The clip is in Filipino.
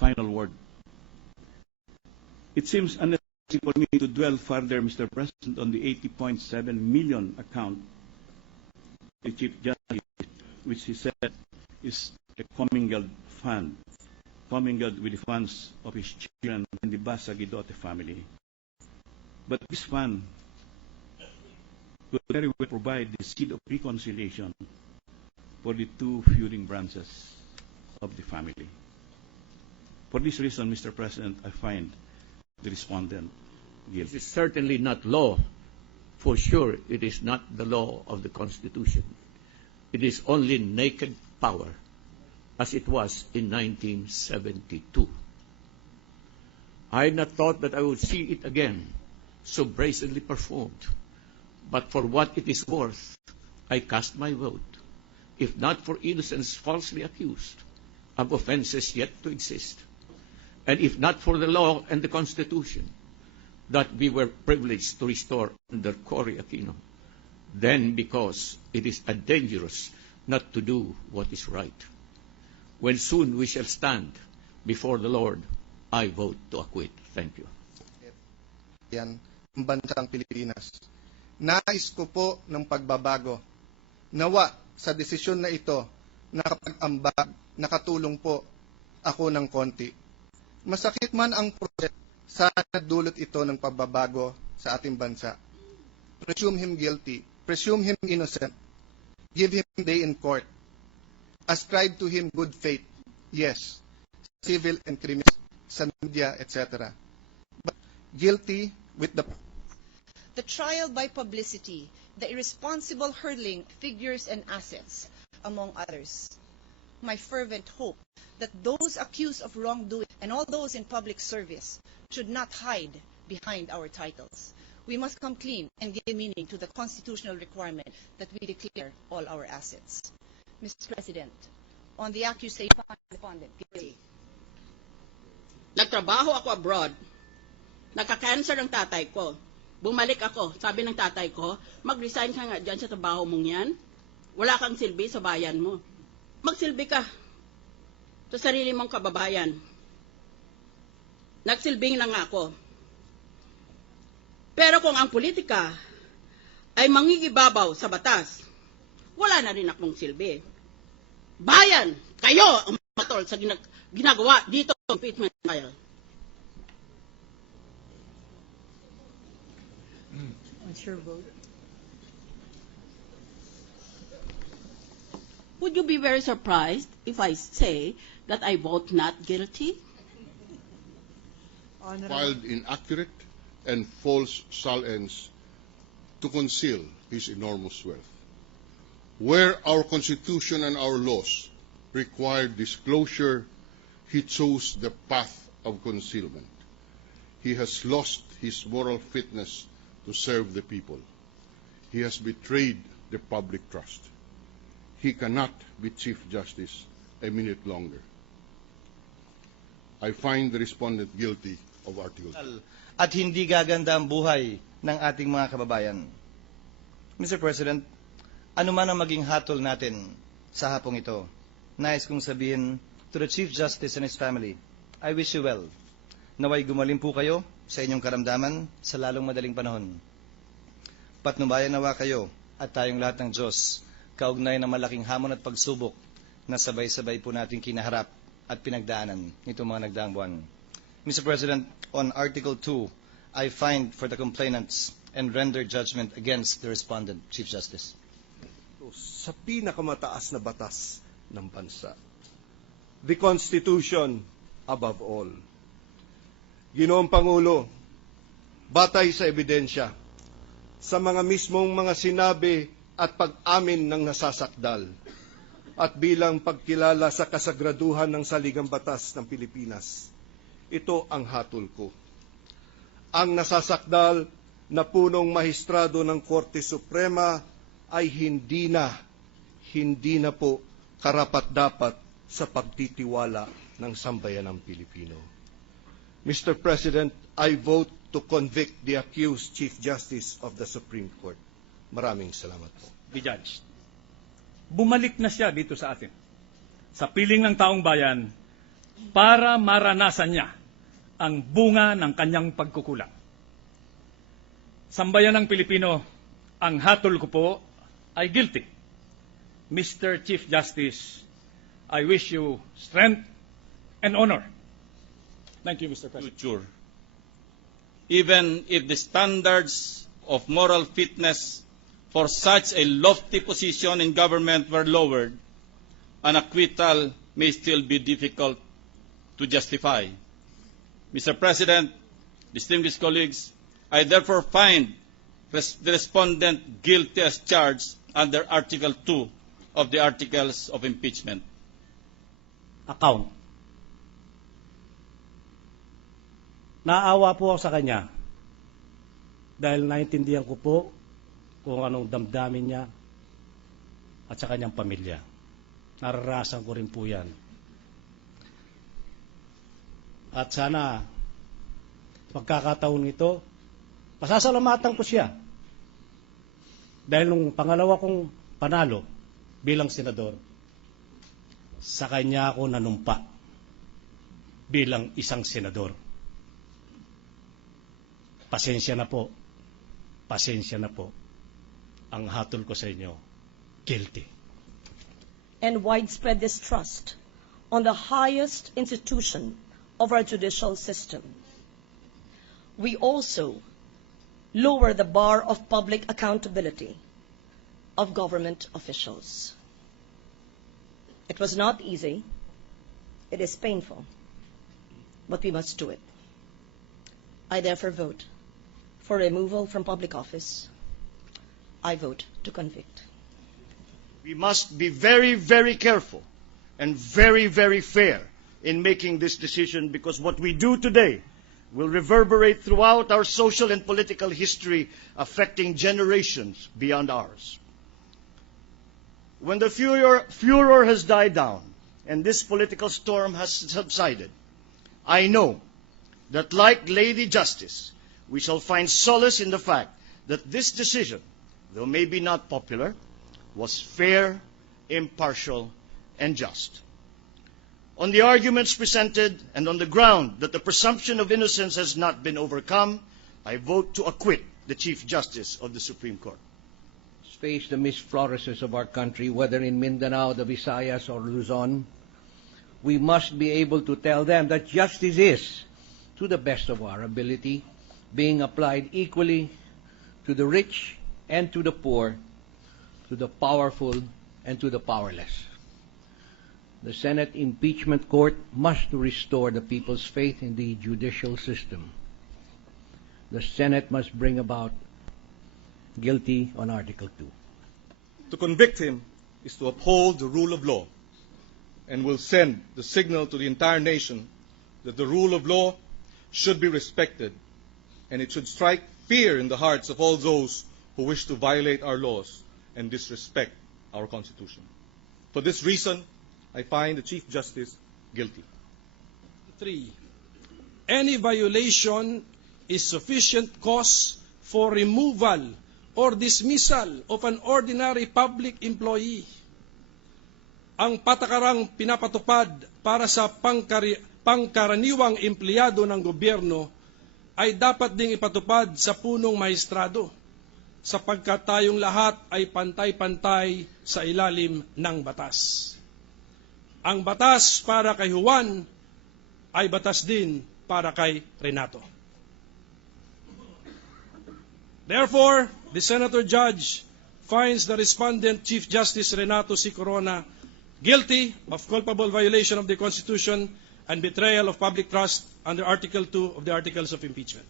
final word. It seems unnecessary for me to dwell further, Mr. President, on the 80.7 million account the Chief Justice, which he said is a commingled fund, commingled with the funds of his children and the Basa Guidote family. But this fund could very well provide the seed of reconciliation for the two feuding branches of the family. For this reason, Mr. President, I find the respondent guilty. This is certainly not law. For sure, it is not the law of the Constitution. It is only naked power, as it was in 1972. I had not thought that I would see it again, so brazenly performed. But for what it is worth, I cast my vote, if not for innocents falsely accused of offenses yet to exist, and if not for the law and the Constitution that we were privileged to restore under Cory Aquino, then because it is dangerous not to do what is right. When soon we shall stand before the Lord, I vote to acquit. Thank you. Yan, ang bansang Pilipinas. Nais ko po ng pagbabago. Nawa sa desisyon na ito, nakapag-ambag, nakatulong po ako ng konti. Masakit man ang proseso, sana nagdulot ito ng pagbabago sa ating bansa. Presume him guilty, presume him innocent, give him a day in court, ascribe to him good faith, yes, civil and criminal, sa media, etc. But guilty with the trial by publicity, the irresponsible hurling of figures and assets, among others. My fervent hope that those accused of wrongdoing and all those in public service should not hide behind our titles. We must come clean and give meaning to the constitutional requirement that we declare all our assets. Mr. President, on the accusation of the respondent guilty. Nagtrabaho ako abroad. Nagka-cancer ang tatay ko. Bumalik ako. Sabi ng tatay ko, mag-resign ka nga dyan sa trabaho mong yan. Wala kang silbi sa bayan mo. Magsilbi ka sa sarili mong kababayan. Nagsilbing na nga ako. Pero kung ang politika ay mangingibabaw sa batas, wala na rin akong silbi. Bayan, kayo ang matol sa ginagawa dito sa impeachment trial. What's your vote? Would you be very surprised if I say that I vote not guilty? Filed inaccurate and false salience to conceal his enormous wealth. Where our Constitution and our laws require disclosure, he chose the path of concealment. He has lost his moral fitness to serve the people. He has betrayed the public trust. He cannot be Chief Justice a minute longer. I find the respondent guilty of Article 2. At hindi gaganda ang buhay ng ating mga kababayan. Mr. President, ano man ang maging hatol natin sa hapong ito, nais kong sabihin to the Chief Justice and his family, I wish you well. Naway gumaling po kayo sa inyong karamdaman sa lalong madaling panahon. Patnubayan nawa kayo at tayong lahat ng Diyos, kaugnay ng malaking hamon at pagsubok na sabay-sabay po natin kinaharap at pinagdaanan nitong mga nagdaang buwan. Mr. President, on Article 2, I find for the complainants and render judgment against the respondent, Chief Justice. Sa pinakamataas na batas ng bansa. The Constitution above all. Ginoong Pangulo, batay sa ebidensya, sa mga mismong mga sinabi at pag-amin ng nasasakdal, at bilang pagkilala sa kasagraduhan ng saligang batas ng Pilipinas, ito ang hatol ko. Ang nasasakdal na punong mahistrado ng Korte Suprema ay hindi na po karapat-dapat sa pagtitiwala ng sambayanang Pilipino. Mr. President, I vote to convict the accused Chief Justice of the Supreme Court. Maraming salamat po. Be judged. Bumalik na siya dito sa atin. Sa piling ng taong bayan, para maranasan niya ang bunga ng kanyang pagkukulang. Sambayan ng Pilipino, ang hatol ko po ay guilty. Mr. Chief Justice, I wish you strength and honor. Thank you, Mr. President. Future. Even if the standards of moral fitness for such a lofty position in government were lowered, an acquittal may still be difficult to justify. Mr. President, distinguished colleagues, I therefore find the respondent guilty as charged under Article 2 of the Articles of Impeachment. Account. Naawa po ako sa kanya dahil naintindihan ko po kung anong damdamin niya at sa kanyang pamilya. Nararasan ko rin po yan. At sana, pagkakataon ito, pasasalamatan ko siya. Dahil nung pangalawa kong panalo bilang senador, sa kanya ako nanumpa bilang isang senador. Pasensya na po. Pasensya na po. Ang hatol ko sa inyo, guilty. And widespread distrust on the highest institution of our judicial system. We also lower the bar of public accountability of government officials. It was not easy. It is painful. But we must do it. I therefore vote for removal from public office. I vote to convict. We must be very, very careful and very, very fair in making this decision, because what we do today will reverberate throughout our social and political history, affecting generations beyond ours. When the furor has died down and this political storm has subsided, I know that, like Lady Justice, we shall find solace in the fact that this decision, though maybe not popular, was fair, impartial, and just. On the arguments presented and on the ground that the presumption of innocence has not been overcome, I vote to acquit the Chief Justice of the Supreme Court. Face the Miss Floreses of our country, whether in Mindanao, the Visayas, or Luzon, we must be able to tell them that justice is, to the best of our ability, being applied equally to the rich and to the poor, to the powerful and to the powerless. The Senate Impeachment Court must restore the people's faith in the judicial system. The Senate must bring about guilty on Article 2. To convict him is to uphold the rule of law, and will send the signal to the entire nation that the rule of law should be respected, and it should strike fear in the hearts of all those who wish to violate our laws and disrespect our Constitution. For this reason, I find the Chief Justice guilty. 3. Any violation is sufficient cause for removal or dismissal of an ordinary public employee. Ang patakarang pinapatupad para sa pangkaraniwang empleyado ng gobyerno ay dapat ding ipatupad sa punong maestrado, sapagkat tayong lahat ay pantay-pantay sa ilalim ng batas. Ang batas para kay Juan ay batas din para kay Renato. Therefore, the Senator Judge finds the respondent Chief Justice Renato C. Corona guilty of culpable violation of the Constitution and betrayal of public trust under Article 2 of the Articles of Impeachment.